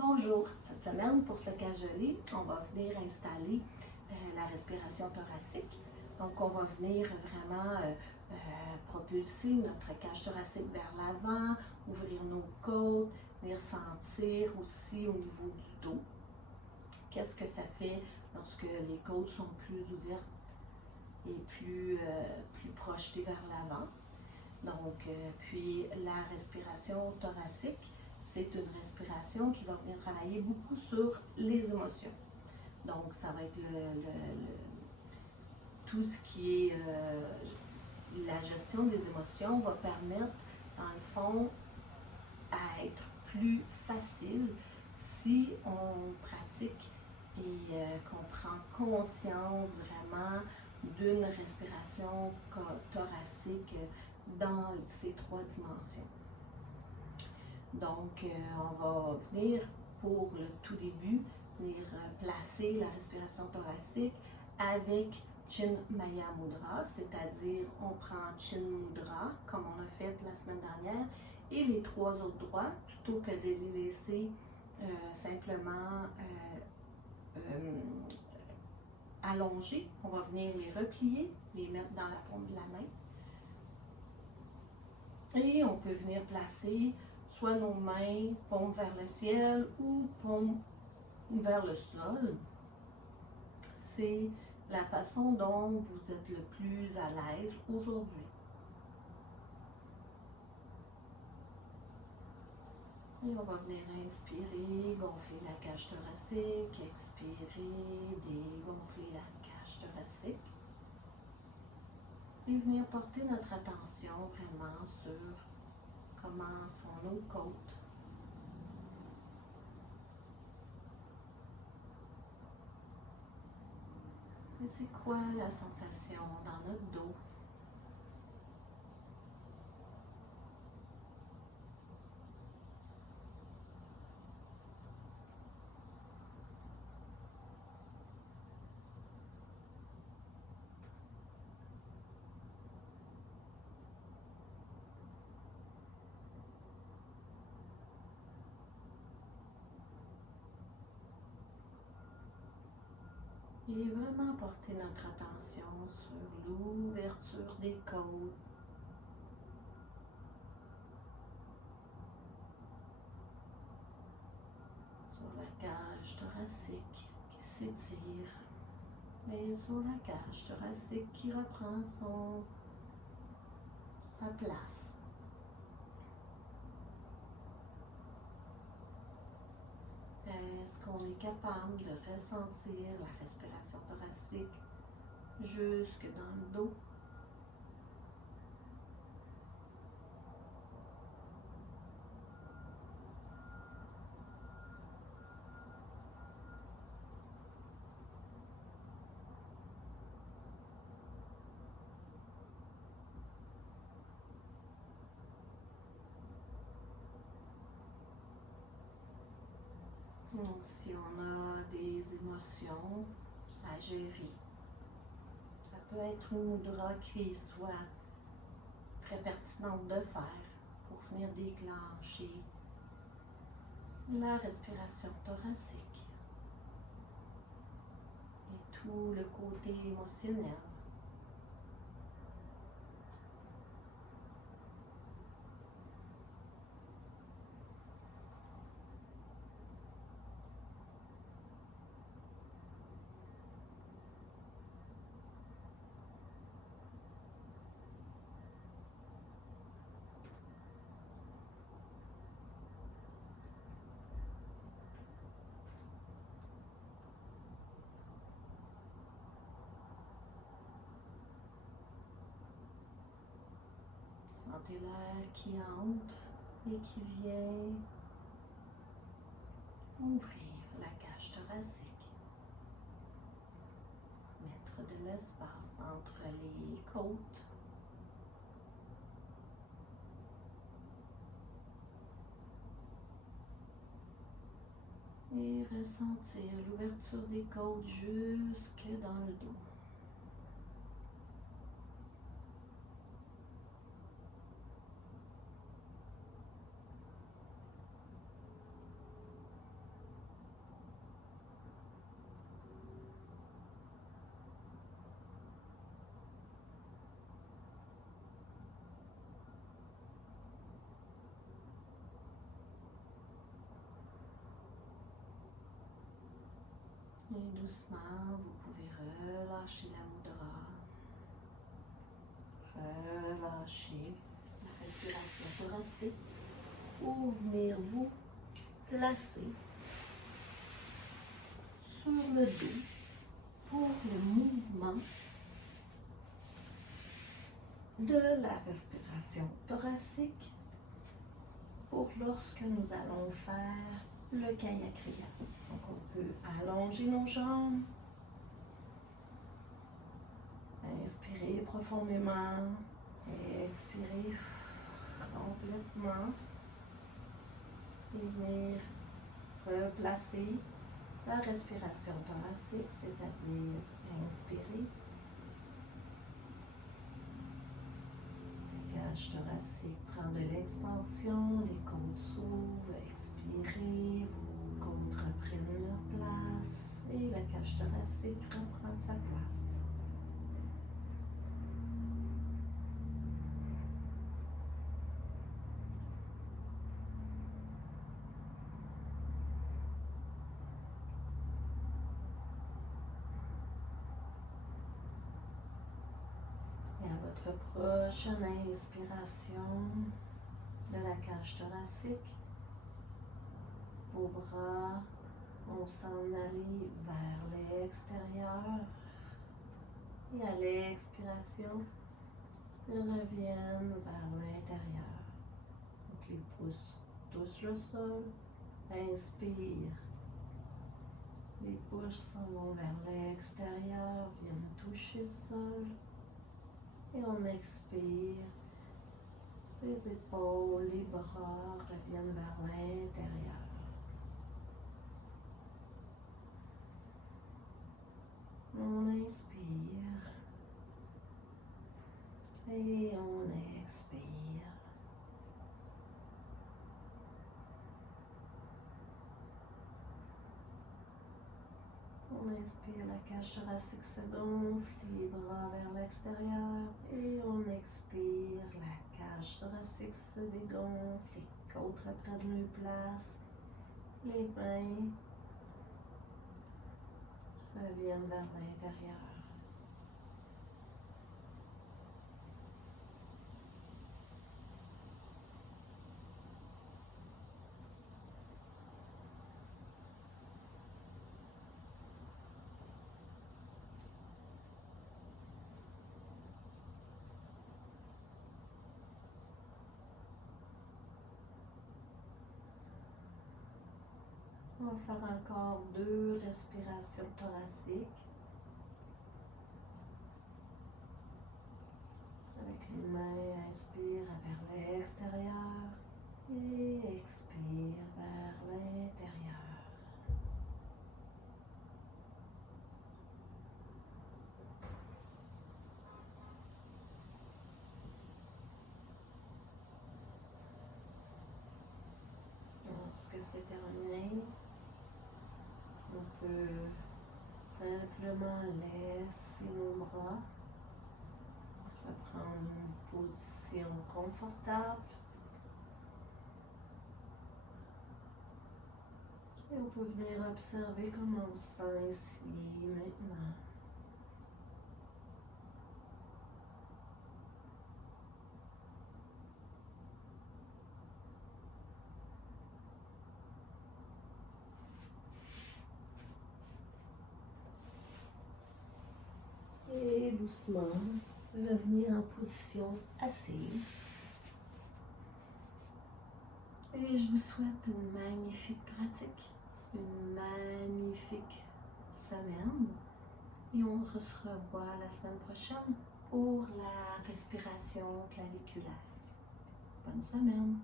Bonjour, cette semaine pour ce cajoli, on va venir installer la respiration thoracique. Donc on va venir vraiment propulser notre cage thoracique vers l'avant, ouvrir nos côtes, venir sentir aussi au niveau du dos. Qu'est-ce que ça fait lorsque les côtes sont plus ouvertes et plus projetées vers l'avant. Donc, puis la respiration thoracique, c'est une respiration qui va venir travailler beaucoup sur les émotions. Donc, ça va être tout ce qui est la gestion des émotions va permettre, dans le fond, à être plus facile si on pratique et qu'on prend conscience vraiment d'une respiration thoracique dans ces trois dimensions. Donc, on va venir pour le tout début, venir placer la respiration thoracique avec Chin Maya Mudra, c'est-à-dire on prend Chin Mudra, comme on a fait la semaine dernière, et les trois autres doigts, plutôt que de les laisser simplement allongés, on va venir les replier, les mettre dans la paume de la main. Et on peut venir placer soit nos mains, paume vers le ciel ou paume vers le sol. C'est la façon dont vous êtes le plus à l'aise aujourd'hui. Et on va venir inspirer, gonfler la cage thoracique, expirer, dégonfler la cage thoracique. Et venir porter notre attention vraiment sur comment sont nos côtes. Et c'est quoi la sensation dans notre dos? Et vraiment porter notre attention sur l'ouverture des côtes. Sur la cage thoracique qui s'étire. Et sur la cage thoracique qui reprend sa place. Est-ce qu'on est capable de ressentir la respiration thoracique jusque dans le dos? Donc, si on a des émotions à gérer, ça peut être une mudra qui soit très pertinente de faire pour venir déclencher la respiration thoracique et tout le côté émotionnel. Sentez l'air qui entre et qui vient ouvrir la cage thoracique. Mettre de l'espace entre les côtes. Et ressentir l'ouverture des côtes jusque dans le dos. Et doucement, vous pouvez relâcher la mudra, relâcher la respiration thoracique pour venir vous placer sur le dos pour le mouvement de la respiration thoracique pour lorsque nous allons faire le kayak kriya. Donc on peut allonger nos jambes, inspirer profondément, expirer complètement et venir replacer la respiration thoracique, c'est-à-dire inspirer. La cage thoracique prend de l'expansion, les côtes s'ouvrent, expirez, vos côtes reprennent leur place et la cage thoracique reprend sa place. Et à votre prochaine inspiration de la cage thoracique, vos bras vont s'en aller vers l'extérieur et à l'expiration, ils reviennent vers l'intérieur. Donc les pouces touchent le sol, inspire. Les pouces s'en vont vers l'extérieur, viennent toucher le sol. Et on expire. Les épaules, les bras reviennent vers l'intérieur. On inspire. Et on expire. On inspire, la cage thoracique se gonfle, les bras vers l'extérieur. Et on expire, la cage thoracique se dégonfle, les côtes reprennent leur place. Les mains reviennent vers l'intérieur. On va faire encore 2 respirations thoraciques. Avec les mains, inspire vers l'extérieur et expire vers l'intérieur. Lorsque c'est terminé, on peut simplement laisser nos bras reprendre une position confortable. Et on peut venir observer comment on se sent ici maintenant. Et doucement, revenir en position assise. Et je vous souhaite une magnifique pratique, une magnifique semaine. Et on se revoit la semaine prochaine pour la respiration claviculaire. Bonne semaine!